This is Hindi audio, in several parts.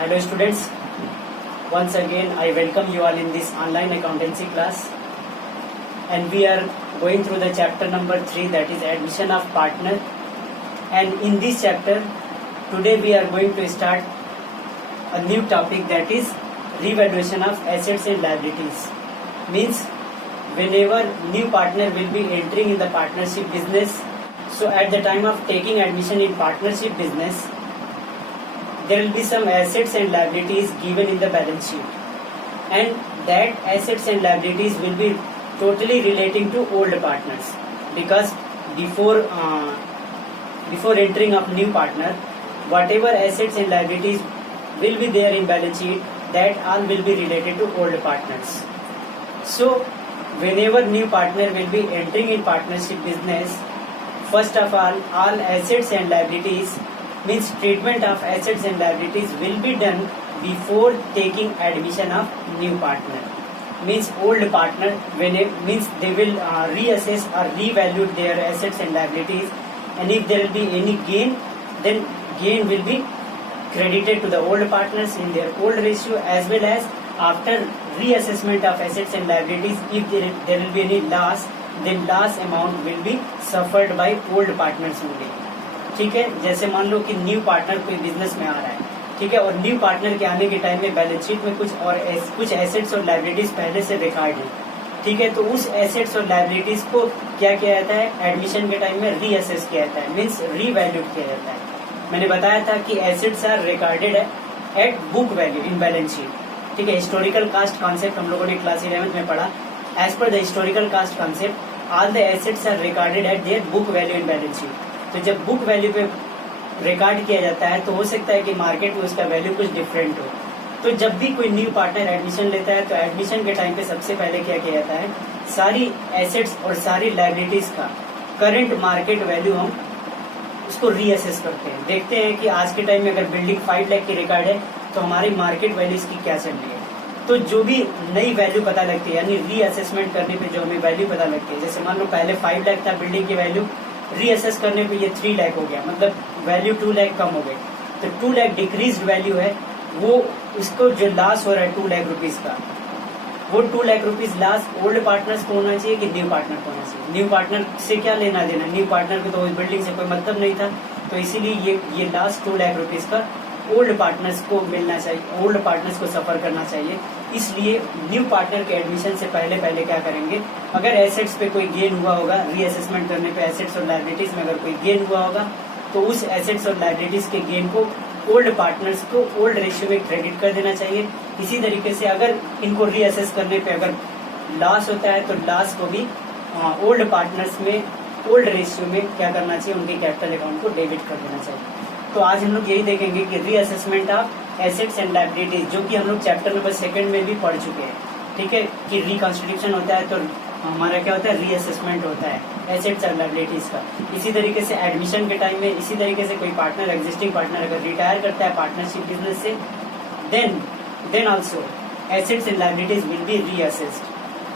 Hello students, once again I welcome you all in this online accountancy class, and we are going through the chapter number 3, that is admission of partner. And in this chapter today we are going to start a new topic, that is revaluation of assets and liabilities. Means whenever new partner will be entering in the partnership business, so at the time of taking admission in partnership business, there will be some assets and liabilities given in the balance sheet, and that assets and liabilities will be totally relating to old partners, because before entering of new partner, whatever assets and liabilities will be there in balance sheet, that all will be related to old partners. So whenever new partner will be entering in partnership business, first of all assets and liabilities, means treatment of assets and liabilities will be done before taking admission of new partner. Means old partner, when it means they will reassess or revalue their assets and liabilities, and if there will be any gain, then gain will be credited to the old partners in their old ratio, as well as after reassessment of assets and liabilities, if there will be any loss, then loss amount will be suffered by old partners only. ठीक है, जैसे मान लो कि न्यू पार्टनर कोई बिजनेस में आ रहा है, ठीक है, और न्यू पार्टनर के आने के टाइम में बैलेंस शीट में कुछ एसेट्स और लायबिलिटीज पहले से रिकॉर्ड है, ठीक है, तो उस एसेट्स और लायबिलिटीज को क्या किया जाता है, एडमिशन के टाइम में रीअसेस किया जाता है, मीन्स रीवैल्यूड किया जाता है. मैंने बताया था कि assets are recorded at book value in balance sheet, ठीक है. हिस्टोरिकल कास्ट कॉन्सेप्ट हम लोगों ने क्लास 11th में पढ़ा. As per the historical cost concept, all the assets are recorded at their book value in balance sheet. तो जब बुक वैल्यू पे रिकॉर्ड किया जाता है तो हो सकता है कि मार्केट में उसका वैल्यू कुछ डिफरेंट हो. तो जब भी कोई न्यू पार्टनर एडमिशन लेता है तो एडमिशन के टाइम पे सबसे पहले क्या किया जाता है, सारी एसेट्स और सारी लायबिलिटीज का करंट मार्केट वैल्यू हम उसको रीअसेस करते हैं. देखते हैं कि आज के टाइम में अगर बिल्डिंग 5 लाख की रिकॉर्ड है तो हमारी मार्केट वैल्यू इसकी क्या चल रही है. तो जो भी नई वैल्यू पता लगती है, यानी रीअसेसमेंट करने पे जो हमें वैल्यू पता लगती है, जैसे मान लो पहले 5 लाख था बिल्डिंग की वैल्यू, रीअसेस करने पे ये 3 लाख हो गया, मतलब वैल्यू 2 लाख कम हो गई. तो 2 लाख डिक्रीज वैल्यू है, वो उसको जो लॉस हो रहा है 2 लाख रुपीज का, वो 2 lakh rupees loss old partners को होना चाहिए कि न्यू पार्टनर को होना चाहिए. न्यू पार्टनर से क्या लेना देना, न्यू पार्टनर को तो उस बिल्डिंग से कोई मतलब नहीं था, तो इसीलिए ये लॉस 2 लाख रुपीज का ओल्ड पार्टनर्स को मिलना चाहिए, ओल्ड पार्टनर्स को सफर करना चाहिए. इसलिए न्यू पार्टनर के एडमिशन से पहले क्या करेंगे, अगर एसेट्स पे कोई गेन हुआ होगा, रीअसेसमेंट करने पे एसेट्स और लायबिलिटीज में अगर कोई गेन हुआ होगा, तो उस एसेट्स और लायबिलिटीज के गेन को ओल्ड पार्टनर्स को ओल्ड रेशियो में क्रेडिट कर देना चाहिए. इसी तरीके से अगर इनको रीअसेस करने पे अगर लॉस होता है तो लॉस को भी ओल्ड पार्टनर्स में ओल्ड रेशियो में क्या करना चाहिए, उनके कैपिटल अकाउंट को डेबिट कर देना चाहिए. तो आज हम लोग यही देखेंगे कि reassessment of assets and liabilities, जो कि हम लोग चैप्टर नंबर 2 में भी पढ़ चुके हैं, ठीक है, कि रिकॉन्स्टिट्यूशन होता है तो हमारा क्या होता है, रीअसेसमेंट होता है एसेट्स और लायबिलिटीज का. इसी तरीके से एडमिशन के टाइम में, इसी तरीके से कोई पार्टनर, एग्जिस्टिंग पार्टनर अगर रिटायर करता है पार्टनरशिप बिजनेस से, then also assets and liabilities will be reassessed,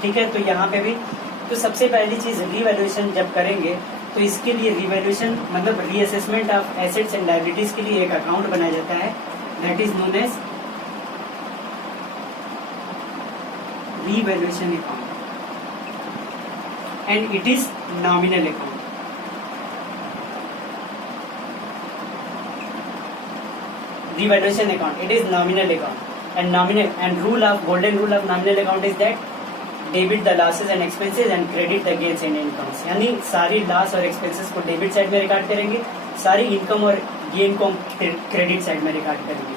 ठीक है. तो यहाँ पे भी तो सबसे पहली चीज रीवैल्यूएशन जब करेंगे तो इसके लिए रिवैल्यूएशन मतलब reassessment of assets and liabilities के लिए एक अकाउंट बनाया जाता है, that is known as revaluation account, and it is nominal account. Revaluation account, it is nominal account, and golden rule of nominal account is that debit the losses and expenses and credit the gains and incomes. यानी सारी लॉस और एक्सपेंसेस को डेबिट साइड में रिकॉर्ड करेंगे, सारी इनकम और गेन को क्रेडिट साइड में रिकॉर्ड करेंगे.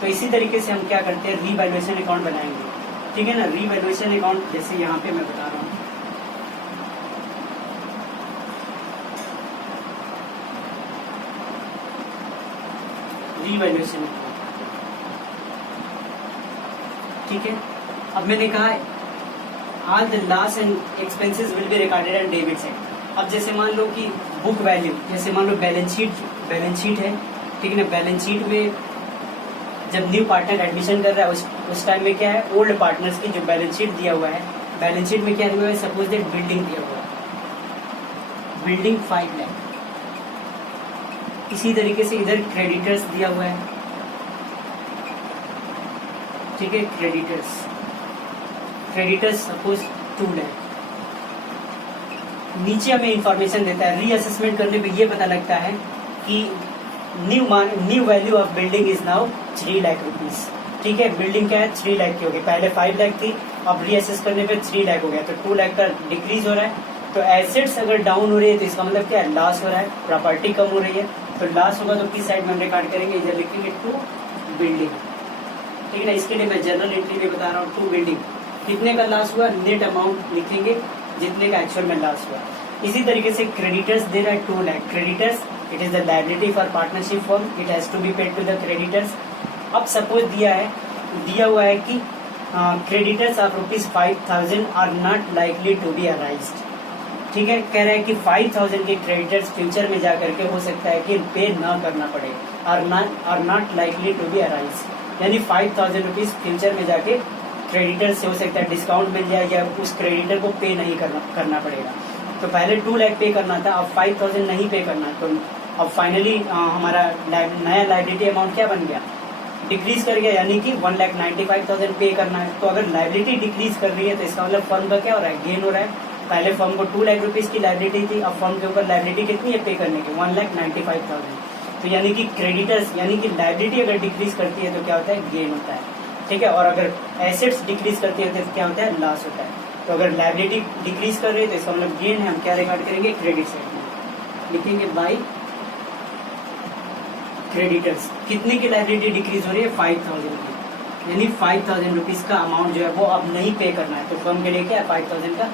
तो इसी तरीके से हम क्या करते हैं, रीवैल्यूएशन अकाउंट बनाएंगे, ठीक है ना. रीवैल्यूएशन अकाउंट जैसे यहाँ पे मैं बता रहा हूँ, रीवैल्यूएशन अकाउंट, ठीक है. अब मैंने कहा all the loss and expenses will be recorded at debit side. अब जैसे मान लो कि बुक वैल्यू, जैसे मान लो बैलेंस शीट है, ठीक है ना. बैलेंस शीट में जब न्यू पार्टनर एडमिशन कर रहा है उस टाइम में क्या है, ओल्ड पार्टनर्स की जो बैलेंस शीट दिया हुआ है, बैलेंस शीट में क्या दिया हुआ है, सपोज दैट बिल्डिंग दिया हुआ है, बिल्डिंग 5 लाख. इसी तरीके से इधर क्रेडिटर्स दिया हुआ है, ठीक है। Creditors suppose 2 lakh. नीचे हमें इंफॉर्मेशन देता है, रीअसेसमेंट करने पे ये पता लगता है कि new value of building is now 3 lakh rupees. ठीक है, बिल्डिंग क्या है 3 लाख की होगी, पहले 5 लाख थी, अब रीअसेस करने पे 3 लाख हो गया, तो 2 लाख का डिक्रीज हो रहा है। तो एसेट्स अगर डाउन हो रही है तो इसका मतलब क्या है, लॉस हो रहा है, प्रॉपर्टी कम हो रही है, तो लॉस होगा तो किस साइड में हम रिकॉर्ड करेंगे, इधर लिखेंगे 2 बिल्डिंग। ठीक है ना, इसके लिए मैं जनरल एंट्री में बता रहा हूँ 2 बिल्डिंग। कितने का लॉस हुआ, नेट अमाउंट लिखेंगे जितने का एक्चुअल में लॉस हुआ। इसी तरीके से क्रेडिटर्स दे रहा है 2 lakh. Creditors it is the liability for partnership firm, it has to be paid to the creditors. अब सपोज दिया हुआ है कि creditors of ₹5,000 are not likely to be arised. ठीक है, कह रहा है कि 5,000 के क्रेडिटर्स फ्यूचर में जाकर के हो सकता है कि पे न करना पड़े, are not likely to be arise, यानी 5,000 रुपीज फ्यूचर में जाके क्रेडिटर से हो सकता है डिस्काउंट मिल जाए या उस क्रेडिटर को पे नहीं करना पड़ेगा। तो पहले 2 लाख पे करना था, अब 5,000 नहीं पे करना, तो अब फाइनली हमारा नया लायबिलिटी अमाउंट क्या बन गया, डिक्रीज कर गया, यानी कि 1,95,000 पे करना है। तो अगर लायबिलिटी डिक्रीज कर रही है तो इसका मतलब फर्म का क्या हो रहा है, गेन हो रहा है। पहले फर्म को 2 लाख रुपीज की लायबिलिटी थी, अब फर्म के ऊपर लायबिलिटी कितनी है पे करने की, 1,95,000। तो यानी कि क्रेडिटर्स यानी कि लायबिलिटी अगर डिक्रीज करती है तो क्या होता है, गेन होता है। ठीक है, और अगर एसेट्स डिक्रीज करती है तो क्या होता है, लॉस होता है। तो अगर लायबिलिटी डिक्रीज कर रही है तो इसका मतलब गेन है, हम क्या रिकॉर्ड करेंगे, क्रेडिट साइड में लिखेंगे बाय क्रेडिटर्स। कितने की लायबिलिटी डिक्रीज हो रही है, 5,000 की, यानी 5,000 रुपीज का अमाउंट जो है वो अब नहीं पे करना है, तो फर्म के लिए क्या 5,000 का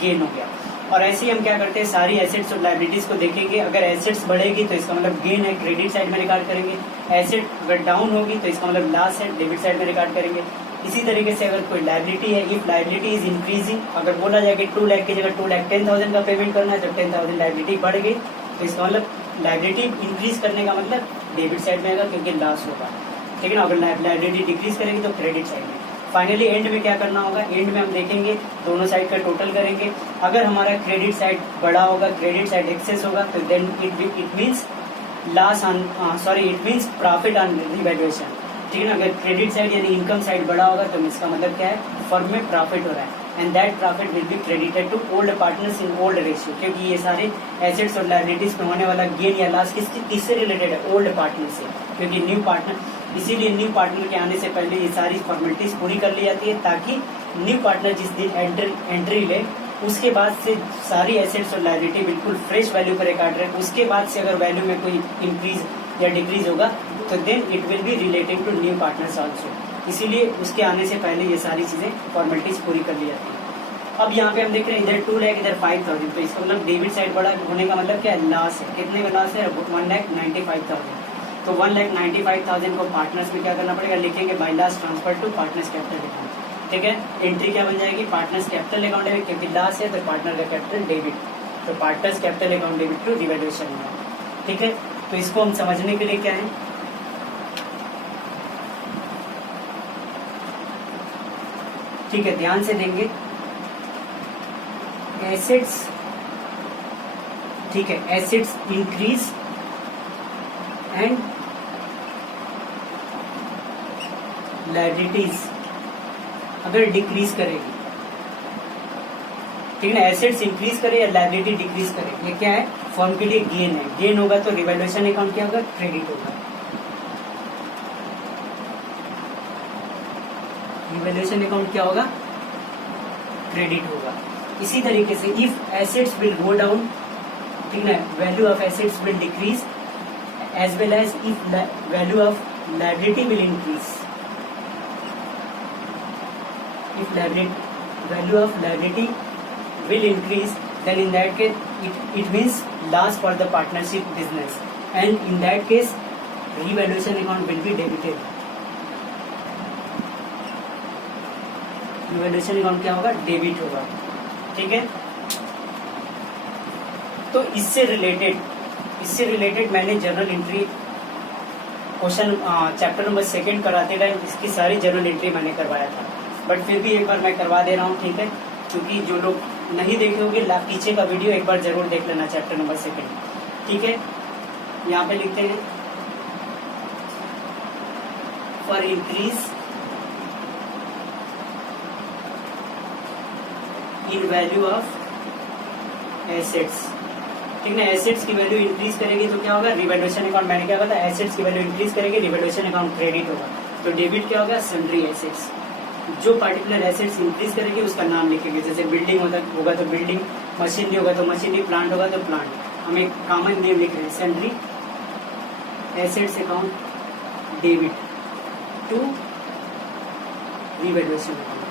गेन हो गया। और ऐसे ही हम क्या करते हैं, सारी एसेट्स और लायबिलिटीज को देखेंगे, अगर एसेट्स बढ़ेगी तो इसका मतलब गेन है, क्रेडिट साइड में रिकॉर्ड करेंगे। एसेट अगर डाउन होगी तो इसका मतलब लॉस है, डेबिट साइड में रिकॉर्ड करेंगे। इसी तरीके से अगर कोई लायबिलिटी है, इफ लायबिलिटी इज इंक्रीजिंग, अगर बोला जाए कि 2 लाख की जगह 2,10,000 का पेमेंट करना है, तो 10,000 लायबिलिटी बढ़ गई तो इसका मतलब लायबिलिटी इंक्रीज करने का मतलब डेबिट साइड में आएगा क्योंकि लॉस होगा। ठीक है ना, अगर लायबिलिटी डिक्रीज करेगी तो क्रेडिट साइड में। फाइनली एंड में क्या करना होगा, एंड में हम देखेंगे दोनों साइड का टोटल करेंगे। अगर हमारा क्रेडिट साइड बड़ा होगा, क्रेडिट साइड एक्सेस होगा, तो then it means loss on it means profit on revaluation. ठीक है ना, अगर क्रेडिट साइड यानी इनकम साइड बड़ा होगा तो इसका मतलब क्या है, फर्म में प्रॉफिट हो रहा है, and that profit will be credited to old partners in old ratio, क्योंकि ये सारे एसेट्स और लायबिलिटीज में होने वाला गेन या लॉस किससे रिलेटेड है, ओल्ड पार्टनर से, क्योंकि न्यू पार्टनर, इसीलिए न्यू पार्टनर के आने से पहले ये सारी फॉर्मेलिटीज पूरी कर ली जाती है, ताकि न्यू पार्टनर जिस दिन एंट्री ले उसके बाद से सारी एसेट्स और लायबिलिटी बिल्कुल फ्रेश वैल्यू पर रिकॉर्ड रहे। उसके बाद से अगर वैल्यू में कोई इंक्रीज या डिक्रीज होगा तो then it will be relating to new partners also, इसीलिए उसके आने से पहले ये सारी चीजें फॉर्मेलिटीज पूरी कर ली जाती है। अब यहाँ पे हम देख रहे हैं इधर 2 लाख इधर 5,000, तो इसका मतलब डेबिट साइड बड़ा होने का मतलब क्या है, लॉस है। कितने का लॉस है, 1,95,000। तो 1,95,000 को पार्टनर्स में क्या करना पड़ेगा, लिखेंगे by loss transfer to partners capital account. ठीक है, एंट्री क्या बन जाएगी, पार्टनर्स कैपिटल अकाउंट डेबिट, क्योंकि लॉस है तो पार्टनर का कैपिटल डेबिट, तो partners capital account debit to revaluation होगा। ठीक है, तो इसको हम समझने के लिए क्या है, ठीक है, ध्यान से देंगे। एसेट्स, ठीक है, एसेट्स इंक्रीज एंड लायबिलिटीज अगर डिक्रीज करेगी, ठीक है ना, एसेट्स इंक्रीज करे या लायबिलिटी डिक्रीज करे, ये क्या है, फर्म के लिए गेन है। गेन होगा तो रिवैल्यूएशन अकाउंट क्या होगा, क्रेडिट होगा। रिवैल्यूएशन अकाउंट क्या होगा, क्रेडिट होगा। इसी तरीके से if assets will go down, ठीक है, value of assets will decrease as well as if value of liability will increase. If value of liability will increase, then in that case it means loss for the partnership business, and in that case revaluation account will be debited. Revaluation account क्या होगा, डेबिट होगा। ठीक है, तो इससे रिलेटेड मैंने journal entry question chapter number 2 कराते टाइम इसकी सारी जर्नल एंट्री मैंने करवाया था, बट फिर भी एक बार मैं करवा दे रहा हूँ। ठीक है, क्योंकि जो लोग नहीं देखे होंगे पीछे का वीडियो एक बार जरूर देख लेना, चैप्टर नंबर 2। ठीक है, यहाँ पे लिखते हैं for increase in value of assets. ठीक है, एसेट्स की वैल्यू इंक्रीज करेगी तो क्या होगा, रिवैल्यूएशन अकाउंट। मैंने क्या बताया, एसेट्स की वैल्यू इंक्रीज करेगी, रिवैल्यूएशन अकाउंट क्रेडिट होगा। तो डेबिट क्या होगा, सन्ड्री एसेट्स। जो पार्टिकुलर एसेट्स इंक्रीज करेगी उसका नाम लिखेंगे, जैसे बिल्डिंग होगा तो बिल्डिंग, मशीनरी होगा तो मशीनरी, प्लांट होगा तो प्लांट। हम एक कॉमन नेम लिख रहे हैं, sundry assets account debit to revaluation account.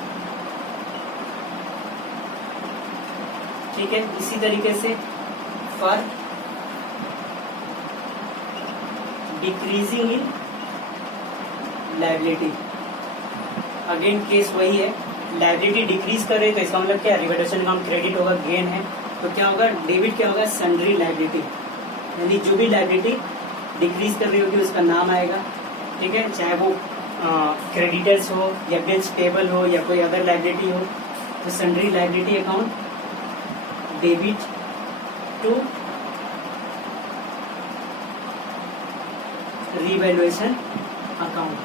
ठीक है, इसी तरीके से for decreasing in liability, again case वही है, लायबिलिटी डिक्रीज कर रही है तो इसका मतलब क्या है, रिवैल्यूएशन अकाउंट क्रेडिट होगा, गेन है तो क्या होगा, डेबिट क्या होगा, सन्ड्री लायबिलिटी। यानी जो भी लायबिलिटी डिक्रीज कर रही होगी उसका नाम आएगा। ठीक है, चाहे वो क्रेडिटर्स हो या बिल्स पेबल हो या कोई अदर लायबिलिटी हो, तो sundry liability account debit to revaluation account.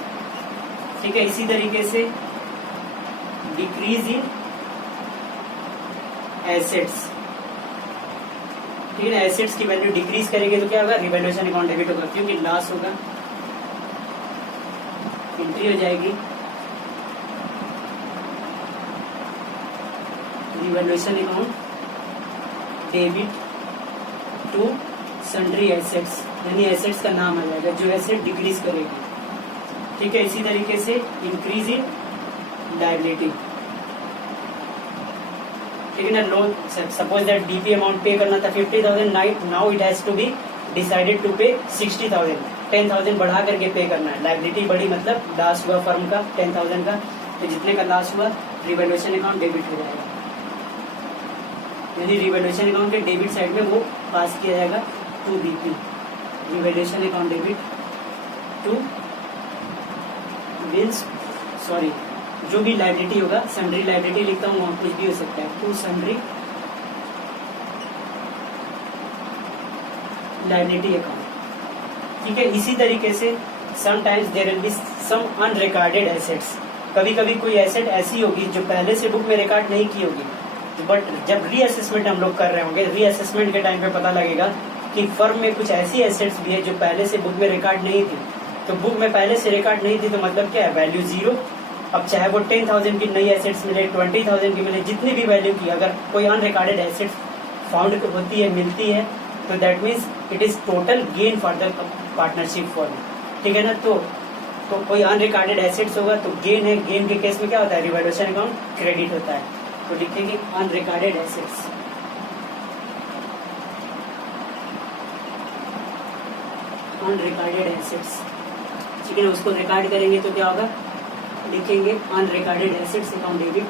ठीक है, इसी तरीके से डिक्रीज इन एसेट्स। ठीक है ना, एसेट्स की वैल्यू डिक्रीज करेगी तो क्या होगा, रिवैल्यूएशन अकाउंट डेबिट होगा, क्योंकि लॉस होगा, एंट्री हो जाएगी revaluation account debit to sundry assets, यानी एसेट्स का नाम आ जाएगा जो एसेट डिक्रीज करेगी। ठीक है, इसी तरीके से इंक्रीज इन लायबिलिटी। ठीक है ना, loan suppose that DP amount pay करना था 50,000, now it has to be decided to pay 60,000, 10,000 बढ़ा करके पे करना है। लायबिलिटी बढ़ी मतलब लॉस हुआ फर्म का 10,000 का, तो जितने का लॉस हुआ रिवैल्यूएशन अकाउंट डेबिट हो जाएगा, यानी रिवैल्यूएशन अकाउंट के डेबिट साइड में वो पास किया जाएगा to BP, revaluation account debit to bills, sorry जो भी लायबिलिटी होगा, सन्ड्री लायबिलिटी लिखता हूँ, वहां कुछ भी हो सकता है, टू सन्ड्री लायबिलिटी अकाउंट। ठीक है, इसी तरीके से sometimes there will be some unrecorded assets. कभी कभी कोई एसेट ऐसी होगी जो पहले से बुक में रिकॉर्ड नहीं की होगी, बट जब रीअसेसमेंट हम लोग कर रहे होंगे, रीअसेसमेंट के टाइम पे पता लगेगा कि फर्म में कुछ ऐसी एसेट्स भी है जो पहले से बुक में रिकॉर्ड नहीं थी। तो बुक में पहले से रिकॉर्ड नहीं थी तो मतलब क्या है, वैल्यू जीरो। अब चाहे वो 10,000 की नई एसेट्स मिले, 20,000 की मिले, जितनी भी वैल्यू की, अगर कोई अनरिकॉर्डेड एसेट्स फाउंड होती है, मिलती है, तो that means it is total gain for the partnership firm. ठीक है ना, तो कोई अनरिकॉर्डेड एसेट्स होगा तो गेन है, गेन के केस में क्या होता है, रिवैल्यूएशन अकाउंट क्रेडिट होता है। तो लिखेंगे अनरिकॉर्डेड एसेट्स, अनरिकॉर्डेड एसेट्स। ठीक है ना, उसको रिकॉर्ड करेंगे तो क्या होगा, लिखेंगे अनरिकॉर्डेड एसेट्स अकाउंट डेबिट,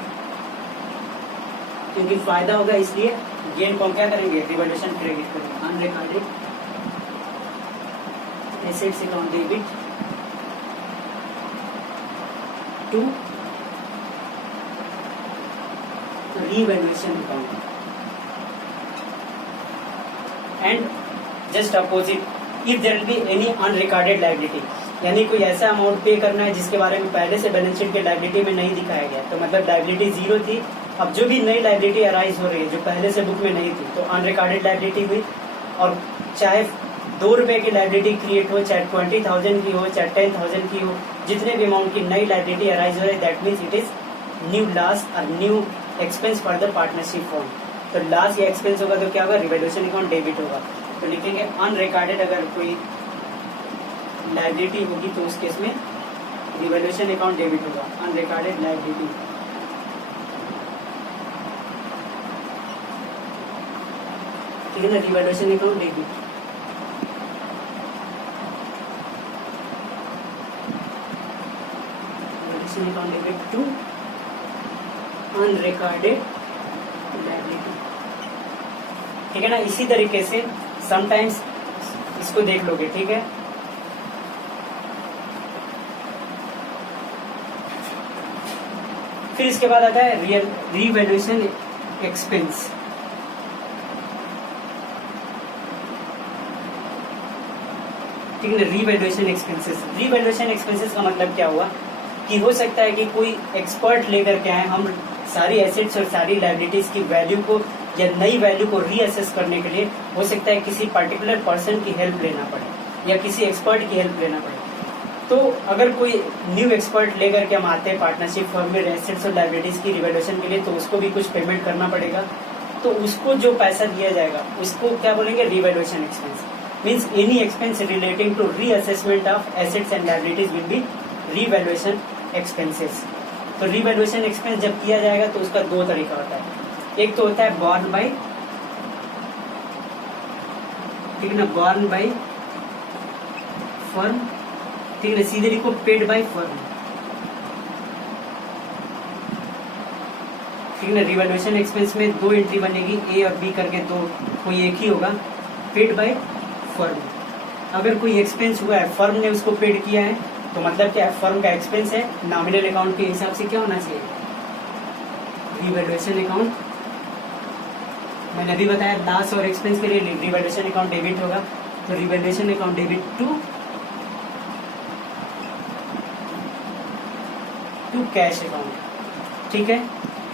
क्योंकि फायदा होगा इसलिए गेन को हम क्या करेंगे, रिवैल्यूएशन क्रेडिट करेंगे। Unrecorded assets account debit to revaluation account. And just opposite, if there will be any unrecorded liability, यानी कोई ऐसा अमाउंट पे करना है जिसके बारे में पहले से बैलेंस शीट के लायबिलिटी में नहीं दिखाया गया, तो मतलब लायबिलिटी जीरो थी, अब जो भी नई लायबिलिटी अराइज हो रही है जो पहले से बुक में नहीं थी, तो अनरिकॉर्डेड लायबिलिटी हुई। और चाहे 2 रुपए की लायबिलिटी क्रिएट हो, चाहे 20,000 की हो, चाहे 10,000 की हो, जितने भी अमाउंट की नई लायबिलिटी अराइज हो रही है, that means it is new loss और new expense for the partnership firm. तो लॉस या एक्सपेंस होगा तो क्या होगा, रिवैल्यूएशन अकाउंट डेबिट होगा। तो लिखेंगे अनरिकॉर्डेड, अगर कोई लायबिलिटी होगी तो उस केस में रिवैल्यूएशन अकाउंट डेबिट होगा, अनरिकॉर्डेड लायबिलिटी। ठीक है ना, revaluation account debit. Revaluation account debit to unrecorded liability. ठीक है ना, इसी तरीके से समटाइम्स इसको देख लोगे। ठीक है, फिर इसके बाद आता है रियल रीवैल्यूएशन एक्सपेंस। ठीक है ना, रीवैल्यूएशन एक्सपेंसेस। रीवैल्यूएशन एक्सपेंसेस का मतलब क्या हुआ कि हो सकता है कि कोई एक्सपर्ट लेकर के आए, हम सारी एसेट्स और सारी लाइबिलिटीज की वैल्यू को या नई वैल्यू को रीअसेस करने के लिए हो सकता है किसी पर्टिकुलर पर्सन की हेल्प लेना पड़े या किसी एक्सपर्ट की हेल्प लेना पड़े। तो अगर कोई न्यू एक्सपर्ट लेकर के हम आते हैं पार्टनरशिप फर्म में एसेट्स और लाइबिलिटीज की रिवैल्यूएशन के लिए, तो उसको भी कुछ पेमेंट करना पड़ेगा। तो उसको जो पैसा दिया जाएगा उसको क्या बोलेंगे, revaluation expense. Means any expense relating to reassessment of assets and liabilities will be revaluation expenses. तो रिवैल्यूएशन एक्सपेंस जब किया जाएगा तो उसका दो तरीका होता है। एक तो होता है बॉर्न बाय, ठीक है ना, बॉर्न बाय फर्म, ठीक है ना, सीधे लिखो पेड बाय फर्म, ठीक है ना। रिवैल्यूएशन एक्सपेंस में दो एंट्री बनेगी, ए और बी करके, दो कोई एक ही होगा, पेड बाय फर्म। अगर कोई एक्सपेंस हुआ है, फर्म ने उसको पेड किया है, तो मतलब क्या, फर्म का एक्सपेंस है, नॉमिनल अकाउंट के हिसाब से क्या होना चाहिए, रिवैल्यूएशन अकाउंट। मैंने अभी बताया लॉस और एक्सपेंस के लिए रिवैल्यूएशन अकाउंट डेबिट होगा, तो revaluation account debit to cash account, ठीक है।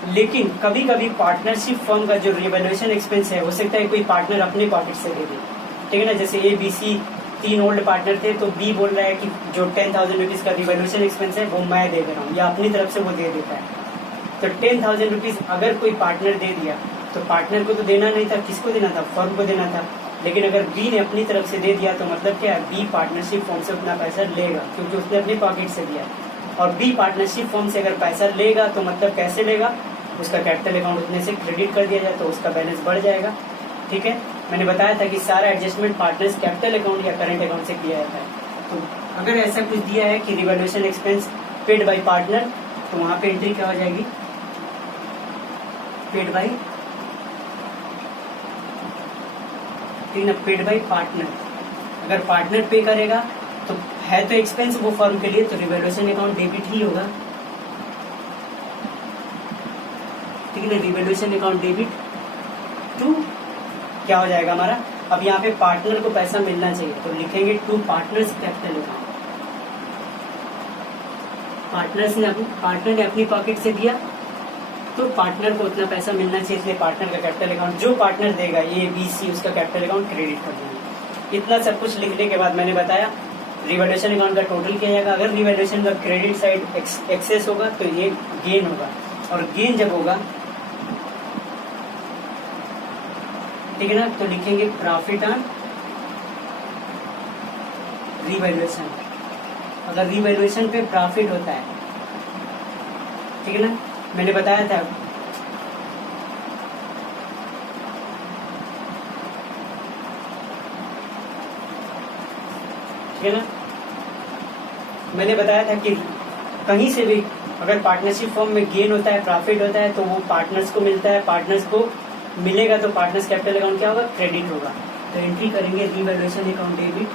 लेकिन कभी कभी पार्टनरशिप फर्म का जो रिवैल्यूएशन एक्सपेंस है, हो सकता है कोई पार्टनर अपने पॉकेट से दे दे, ठीक है ना। जैसे ए बी सी तीन ओल्ड पार्टनर थे, तो बी बोल रहा है कि जो 10,000 रुपीज का रिवैल्यूएशन एक्सपेंस है वो मैं दे रहा हूँ, या अपनी तरफ से वो दे देता है। तो 10,000 रुपीज अगर कोई पार्टनर दे दिया तो पार्टनर को तो देना नहीं था, किसको देना था, फर्म को देना था। लेकिन अगर बी ने अपनी तरफ से दे दिया तो मतलब क्या है, बी पार्टनरशिप फर्म से उतना पैसा लेगा क्योंकि उसने अपने पॉकेट से दिया। और बी पार्टनरशिप फर्म से अगर पैसा लेगा तो मतलब कैसे लेगा, उसका कैपिटल अकाउंट उतने से क्रेडिट कर दिया जाए तो उसका बैलेंस बढ़ जाएगा, ठीक है। मैंने बताया था कि सारा एडजस्टमेंट पार्टनर्स कैपिटल अकाउंट या करंट अकाउंट से किया जाता है। तो अगर ऐसा कुछ दिया है कि revaluation expense paid by partner, तो वहां पे एंट्री क्या हो जाएगी, पेड बाय, ठीक ना, पेड बाय पार्टनर। अगर पार्टनर पे करेगा तो है तो एक्सपेंस वो फर्म के लिए, तो रिवैल्यूएशन अकाउंट डेबिट ही होगा, ठीक है ना। रिवैल्यूएशन अकाउंट डेबिट टू क्या हो जाएगा हमारा, अब यहाँ पे पार्टनर को पैसा मिलना चाहिए तो लिखेंगे to partners capital account. Partner ने अपनी पॉकेट से दिया तो पार्टनर को उतना पैसा मिलना चाहिए, इसलिए पार्टनर का कैपिटल अकाउंट जो पार्टनर देगा ए बी सी, उसका कैपिटल अकाउंट क्रेडिट कर देंगे। इतना सब कुछ लिखने के बाद मैंने बताया रिवैल्यूएशन अकाउंट का टोटल किया जाएगा। अगर रिवैल्यूएशन का क्रेडिट साइड एक्सेस होगा तो ये गेन होगा, और गेन जब होगा, ठीक है ना, तो लिखेंगे प्रॉफिट ऑन रिवैल्यूएशन। अगर रिवैल्यूएशन पे प्रॉफिट होता है, ठीक है ना, मैंने बताया था ठीक है ना, मैंने बताया था कि कहीं से भी अगर पार्टनरशिप फर्म में गेन होता है, प्रॉफिट होता है, तो वो पार्टनर्स को मिलता है, पार्टनर्स को मिलेगा तो पार्टनर्स कैपिटल अकाउंट क्या होगा, क्रेडिट होगा। तो एंट्री करेंगे revaluation account debit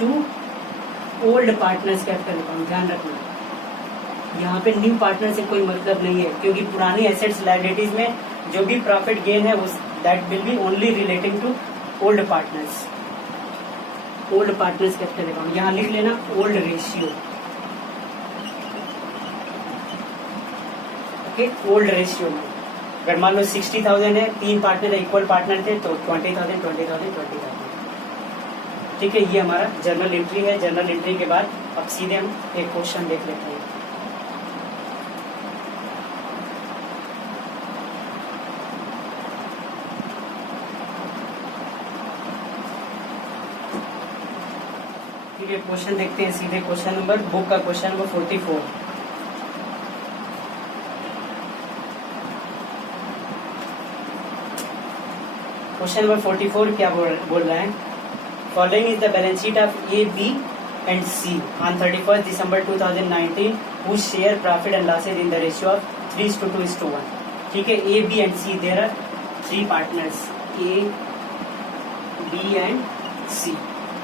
to old partners capital account. ध्यान रखना यहाँ पे न्यू पार्टनर से कोई मतलब नहीं है, क्योंकि पुरानी एसेट्स लायबिलिटीज में जो भी प्रॉफिट गेन है वो that will be only relating to old partners. Old partners capital account यहाँ लिख लेना old ratio, okay. Old ratio में अगर मान लो 60,000 है, तीन पार्टनर इक्वल पार्टनर थे तो 20,000 20,000 20,000, ठीक है। ये हमारा जर्नल एंट्री है। जर्नल एंट्री के बाद अब सीधे हम एक क्वेश्चन देख लेते हैं। ठीक है, क्वेश्चन देखते हैं सीधे। क्वेश्चन नंबर, बुक का क्वेश्चन नंबर 44। क्वेश्चन नंबर 44 क्या बोल रहा है, following is the balance sheet of A B and C on 31 December 2019 whose share profit and losses in the ratio of 3:2:1। ठीक है, A B and C, there are three partners A B and C,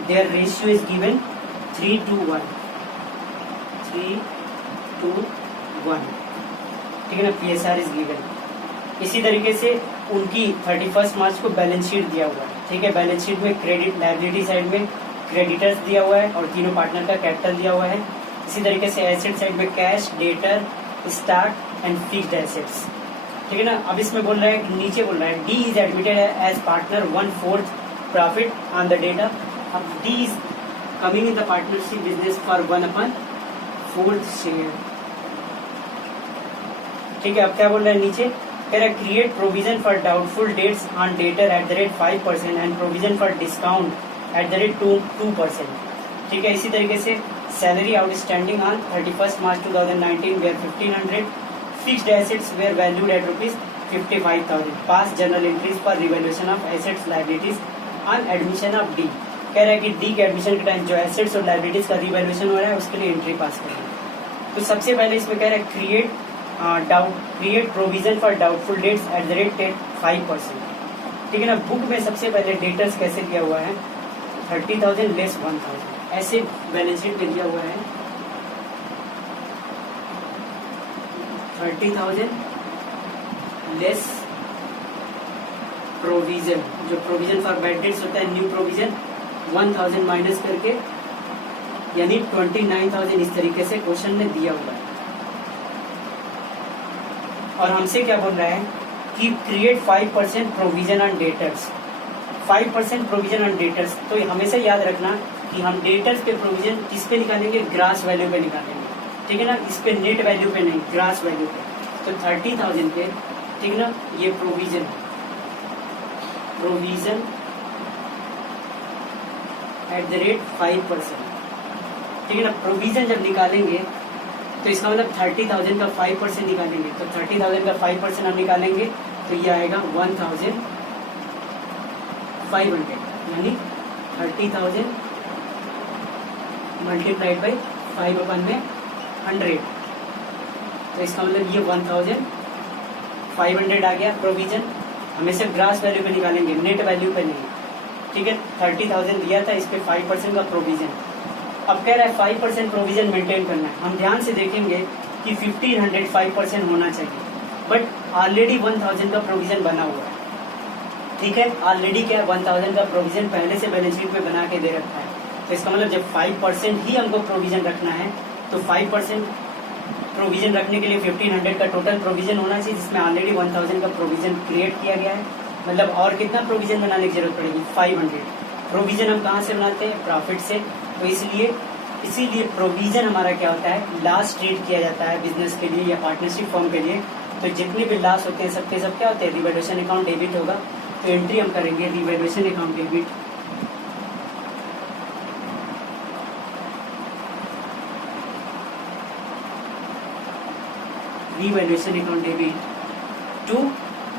their ratio is given 3:1, 3:1, ठीक है ना। PSR is given. इसी तरीके से उनकी 31 मार्च को बैलेंस शीट दिया हुआ है, ठीक है। बैलेंस शीट में क्रेडिट लायबिलिटी साइड में क्रेडिटर्स दिया हुआ है और तीनों पार्टनर का कैपिटल दिया हुआ है। इसी तरीके से एसेट साइड में cash, debtor, stock and fixed assets, ठीक है ना। अब इसमें बोल रहा है, नीचे बोल रहा है D is admitted as partner 1/4 profit on the data. अब D is coming in the partnership business for 1/4 share, ठीक है। अब क्या बोल रहा है नीचे, कह रहा है create provision for doubtful debts on debtor at the rate 5% and provision for discount at the rate 2%, ठीक है। इसी तरीके से salary outstanding on 31 March 2019 were 1500, fixed assets were valued at ₹55,000, pass journal entries for revaluation of assets liabilities on admission of D. कह रहा है कि डी के एडमिशन के टाइम जो एसेट्स और लायबिलिटीज का रिवैल्यूएशन हो रहा है उसके लिए एंट्री पास करेंगे। तो सबसे पहले इसमें कह रहा है create provision for doubtful dates eight the rate 5%, ठीक है ना। बुक में सबसे पहले डेटर्स कैसे दिया हुआ है, 30,000 लेस 1,000, ऐसे बैलेंस शीट में दिया हुआ है 30,000 लेस प्रोविजन, जो प्रोविजन फॉर बैड डेट्स होता है न्यू प्रोविजन 1,000 माइनस करके, यानी 29,000 इस तरीके से क्वेश्चन में दिया हुआ है। और हमसे क्या बोल रहा है कि create 5% provision on debtors, 5% provision on debtors. तो हमेशा याद रखना कि हम डेटर्स पे प्रोविजन किस पे निकालेंगे, ग्रास वैल्यू पे निकालेंगे, ठीक है ना। इस पे नेट वैल्यू पे नहीं, ग्रास वैल्यू पे। तो 30,000 पे, ठीक ना, ये प्रोविजन एट द रेट 5%, ठीक है ना। प्रोविजन जब निकालेंगे तो इसका मतलब 30,000 का 5% निकालेंगे, तो 30,000 का 5% हम निकालेंगे तो ये आएगा 1,500, यानी 30,000 मल्टीप्लाइड बाई 5/100, तो इसका मतलब ये 1,500 आ गया प्रोविजन। हमें सिर्फ ग्रास वैल्यू पे निकालेंगे, नेट वैल्यू पे नहीं, ठीक है। 30,000 दिया था, इस पे 5% का प्रोविजन। अब कह रहा है 5% प्रोविजन मेंटेन करना है। हम ध्यान से देखेंगे कि 1,500 5% होना चाहिए, बट ऑलरेडी 1,000 का प्रोविजन बना हुआ है, ठीक है। ऑलरेडी क्या 1,000 का प्रोविजन पहले से बैलेंस शीट में बना के दे रखा है। तो इसका मतलब जब 5% ही हमको प्रोविजन रखना है तो 5% प्रोविजन रखने के लिए 1,500 का टोटल प्रोविजन होना चाहिए, जिसमें ऑलरेडी 1,000 का प्रोविजन क्रिएट किया गया है। मतलब और कितना प्रोविजन बनाने की जरूरत पड़ेगी, 500। प्रोविजन हम कहाँ से बनाते हैं, प्रॉफिट से। तो इसीलिए प्रोविजन हमारा क्या होता है, लॉस ट्रीट किया जाता है बिजनेस के लिए या पार्टनरशिप फॉर्म के लिए। तो जितने भी लॉस होते हैं सबके सब क्या होते हैं, रिवैल्यूएशन अकाउंट डेबिट होगा। तो एंट्री हम करेंगे revaluation account debit, revaluation account debit to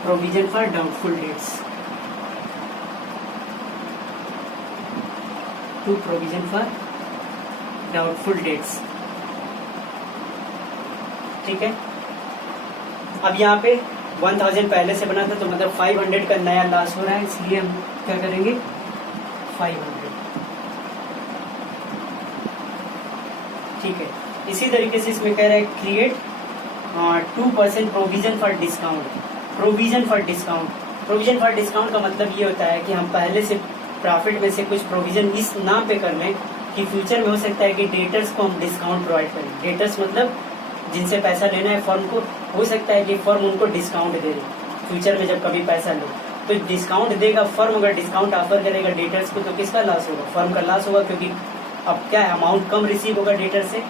provision for doubtful debts, to provision for doubtful debts, ठीक है। अब यहाँ पे 1,000 पहले से बना था, तो मतलब 500 का नया लॉस हो रहा है, इसलिए हम क्या करेंगे 500, ठीक है। इसी तरीके से इसमें कह रहा है create 2% provision for discount. Provision for discount, provision for discount का मतलब ये होता है कि हम पहले से प्रॉफिट में से कुछ प्रोविजन इस नाम पे कर लें कि फ्यूचर में हो सकता है कि डेटर्स को हम डिस्काउंट प्रोवाइड करें। डेटर्स मतलब जिनसे पैसा लेना है फर्म को, हो सकता है कि फर्म उनको डिस्काउंट दे फ्यूचर में जब कभी पैसा लो, तो डिस्काउंट देगा फर्म। अगर डिस्काउंट ऑफर करेगा डेटर्स को तो किसका लॉस होगा, फर्म का लॉस होगा, क्योंकि अब क्या है अमाउंट कम रिसीव होगा डेटर से।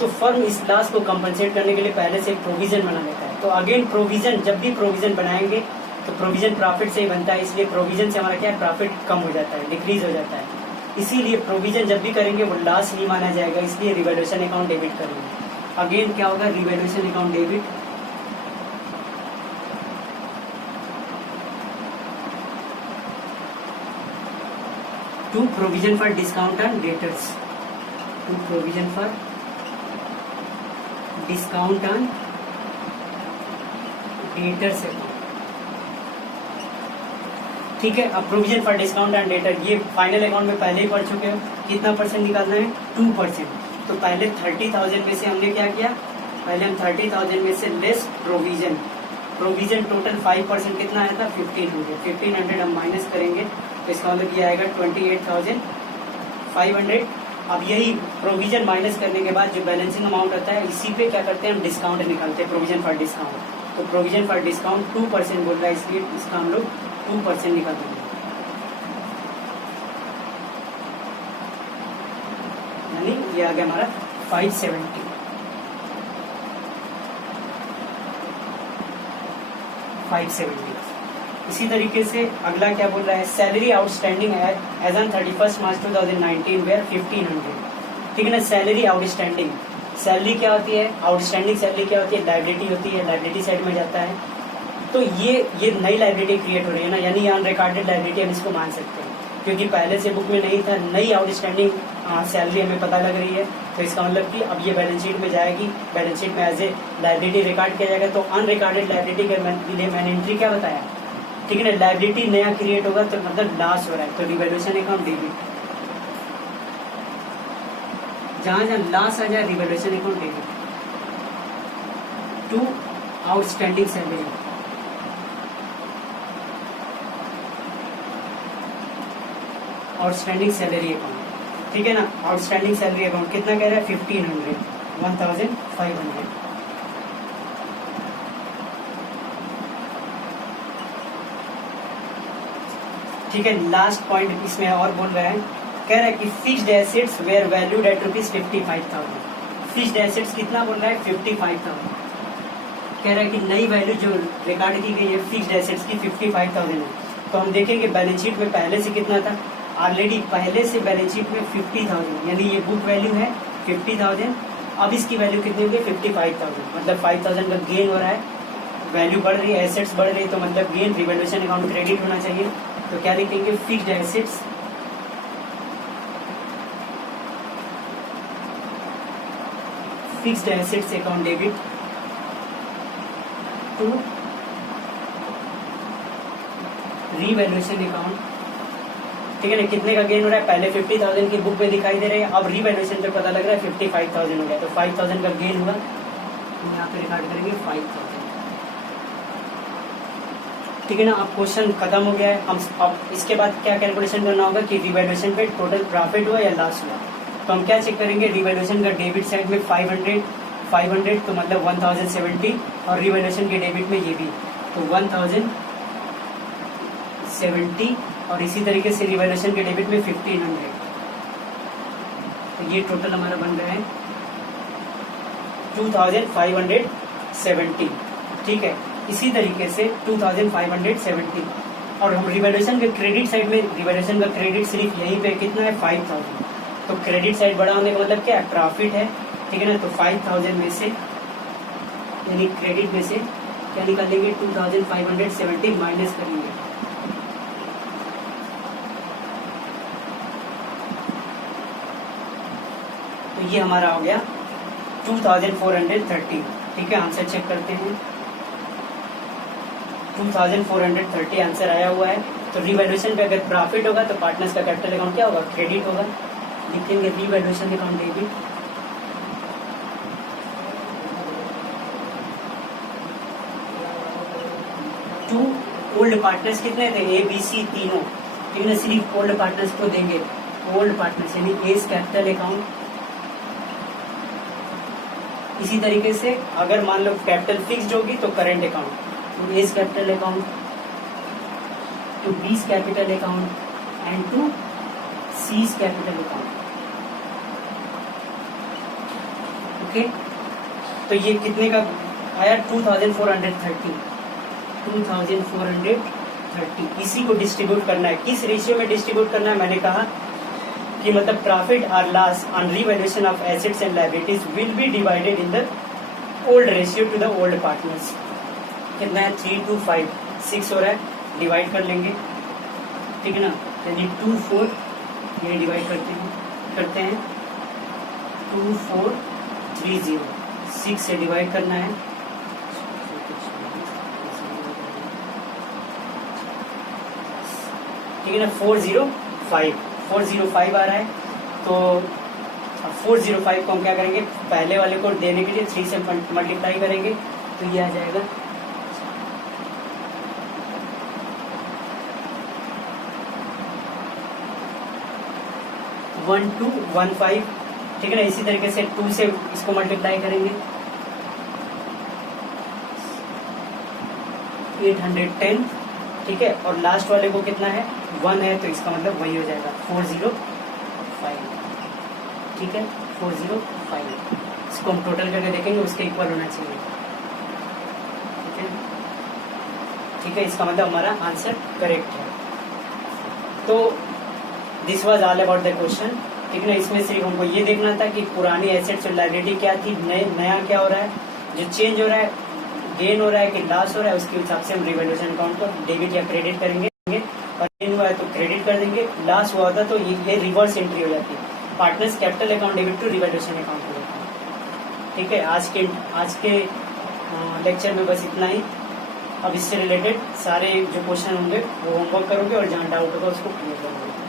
तो फर्म इस लॉस को कंपनसेट करने के लिए पहले से प्रोविजन बना लेता है। तो अगेन प्रोविजन, जब भी प्रोविजन बनाएंगे तो प्रोविजन प्रॉफिट से ही बनता है, इसलिए प्रोविजन से हमारा क्या है, प्रॉफिट कम हो जाता है, डिक्रीज हो जाता है। इसीलिए प्रोविजन जब भी करेंगे वो लॉस नहीं माना जाएगा, इसलिए रिवैल्यूएशन अकाउंट डेबिट करेंगे। अगेन क्या होगा, revaluation account debit to provision for discount on debtors, to provision for discount on debtors account, ठीक है। अब provision for discount on debtor, ये फाइनल अकाउंट में पहले ही पढ़ चुके हो, कितना परसेंट निकालना है, 2%। तो पहले 30,000 में से हमने क्या किया, पहले हम 30,000 में से लेस प्रोविजन, प्रोविजन टोटल 5% कितना आया था, 1,500 हम माइनस करेंगे, तो इसका मतलब ये आएगा 500। अब यही प्रोविजन माइनस करने के बाद जो बैलेंसिंग अमाउंट होता है, इसी पे क्या करते हैं हम डिस्काउंट निकालते हैं, प्रोविजन फॉर डिस्काउंट। तो प्रोविजन फॉर डिस्काउंट 2% बोल रहा है, इसलिए इसका हम लोग 2% निकाल देंगे, यानी ये आ गया हमारा 570। इसी तरीके से अगला क्या बोल रहा है, salary outstanding as on 31 March 2019 were 1500। ठीक है ना, सैलरी आउटस्टैंडिंग, सैलरी क्या होती है, आउटस्टैंडिंग सैलरी क्या होती है, लाइबिलिटी होती है, लाइबिलिटी साइड में जाता है। तो ये नई लाइबिलिटी क्रिएट हो रही है ना, यानी अनरिकॉर्डेड लाइबिलिटी हम इसको मान सकते हैं, क्योंकि पहले से बुक में नहीं था, नई आउटस्टैंडिंग सैलरी हमें पता लग रही है। तो इसका मतलब कि अब ये बैलेंस शीट में जाएगी, बैलेंस शीट में एज ए लाइबिलिटी रिकॉर्ड किया जाएगा। तो अनरिकॉर्डेड लाइबिलिटी के लिए मैंने एंट्री क्या बताया, ठीक है ना, लाइबिलिटी नया क्रिएट होगा तो मतलब लॉस हो रहा है, तो रिवैल्यूएशन अकाउंट डेबिट, जहां जहां लॉस आ जाए revaluation account debit to outstanding salary. Outstanding salary account, ठीक है ना, आउटस्टैंडिंग सैलरी अकाउंट कितना कह रहा है, 1500, 1500। ठीक है, लास्ट पॉइंट इसमें और बोल रहा है, कह रहा है कि fixed assets were valued at ₹55,000। Fixed assets कितना बोल रहा है, 55,000। कह रहा है कि नई वैल्यू जो रिकॉर्ड की गई है फिक्स्ड एसेट्स की 55,000 है। तो हम देखेंगे बैलेंस शीट में पहले से कितना था, ऑलरेडी पहले से बैलेंस शीट में 50,000, यानी ये बुक वैल्यू है 50,000। अब इसकी वैल्यू कितनी होगी, 55,000, मतलब 5,000 का गेन हो रहा है, वैल्यू बढ़ रही है, एसेट्स बढ़ रही है, तो मतलब गेन रिवैल्यूएशन अकाउंट क्रेडिट होना चाहिए। तो क्या लिखेंगे, fixed assets account debit to revaluation account. ठीक है ना, कितने का गेन हो रहा है, पहले 50,000 की बुक में दिखाई दे रहे हैं, अब रीवैल्यूएशन पे पता लग रहा है 55,000 हो गया, तो 5,000 का गेन हुआ, यहाँ पे रिकॉर्ड करेंगे 5,000। ठीक है ना, अब क्वेश्चन खत्म हो गया है। हम अब इसके बाद क्या कैलकुलेशन करना होगा कि रिवैल्यूएशन पे टोटल प्रॉफिट हुआ या लॉस हुआ। तो हम क्या चेक करेंगे, रिवैल्यूएशन का डेबिट साइड में 500 तो मतलब 1070, और रिवैल्यूएशन के डेबिट में ये भी तो 1070, और इसी तरीके से रिवैल्यूएशन के डेबिट में 1500। तो ये टोटल हमारा बन रहा है 2570। ठीक है, इसी तरीके से 2570, और हम रिवैल्यूएशन के क्रेडिट साइड में, रिवैल्यूएशन का क्रेडिट सिर्फ यहीं पे कितना है, 5,000। तो क्रेडिट साइड बड़ा होने का मतलब क्या है, प्रॉफिट है। ठीक है ना, तो 5,000 में से, यानी क्रेडिट में से क्या निकालेंगे, 2570 माइनस करेंगे। तो ये हमारा हो गया 2430। ठीक है, आंसर चेक करते हैं, 2430 आंसर आया हुआ है। तो रिवैल्यूएशन पे अगर प्रॉफिट होगा तो पार्टनर्स का कैपिटल अकाउंट क्या होगा, क्रेडिट होगा, लिखेंगे revaluation account debit. To old partners कितने थे, ए बी सी तीनों, ठीक है ना, सिर्फ ओल्ड पार्टनर्स को देंगे, ओल्ड पार्टनर्स यानी एस कैपिटल अकाउंट। इसी तरीके से अगर मान लो कैपिटल फिक्स्ड होगी तो current account, to A's capital account, to B's capital account and to C's capital account. Okay, तो ये कितने का आया, 2430। इसी को डिस्ट्रीब्यूट करना है, किस रेशियो में डिस्ट्रीब्यूट करना है, मैंने कहा कि मतलब प्रॉफिट और loss on revaluation of assets and liabilities will B divided in the old ratio two the old partners. कितना है, 3 to 5, 6 हो रहा है, डिवाइड कर लेंगे। ठीक है ना, यानी 2 4, ये डिवाइड करते हैं 2430, 6 से डिवाइड करना है। ठीक है ना, 405 आ रहा है। तो 405 को हम क्या करेंगे, पहले वाले को देने के लिए 3 से मल्टीप्लाई करेंगे, तो ये आ जाएगा 405 1215, ठीक है ना। इसी तरीके से 2 से इसको मल्टीप्लाई करेंगे 810, ठीक है। और लास्ट वाले को कितना है 1 है, तो इसका मतलब वही हो जाएगा 405, ठीक है 405। इसको हम टोटल करके देखेंगे, उसके इक्वल होना चाहिए, ठीक है, ठीक है। इसका मतलब हमारा आंसर करेक्ट है। तो this was all about the question, ठीक है ना। इसमें सिर्फ हमको ये देखना था कि पुरानी एसेट्स और लायबिलिटी क्या थी, नया क्या हो रहा है, जो चेंज हो रहा है, गेन हो रहा है कि लॉस हो रहा है, उसके हिसाब से हम रिवैल्यूएशन अकाउंट को डेबिट या क्रेडिट करेंगे। और गेन हुआ है तो क्रेडिट कर देंगे, लॉस हुआ था तो ये रिवर्स एंट्री हो जाती है, partners capital account debit to revaluation account हो जाता है, ठीक है। आज के लेक्चर में बस इतना ही। अब इससे रिलेटेड सारे जो क्वेश्चन होंगे वो होमवर्क करोगे और जहाँ डाउट होगा उसको क्लियर करोगे।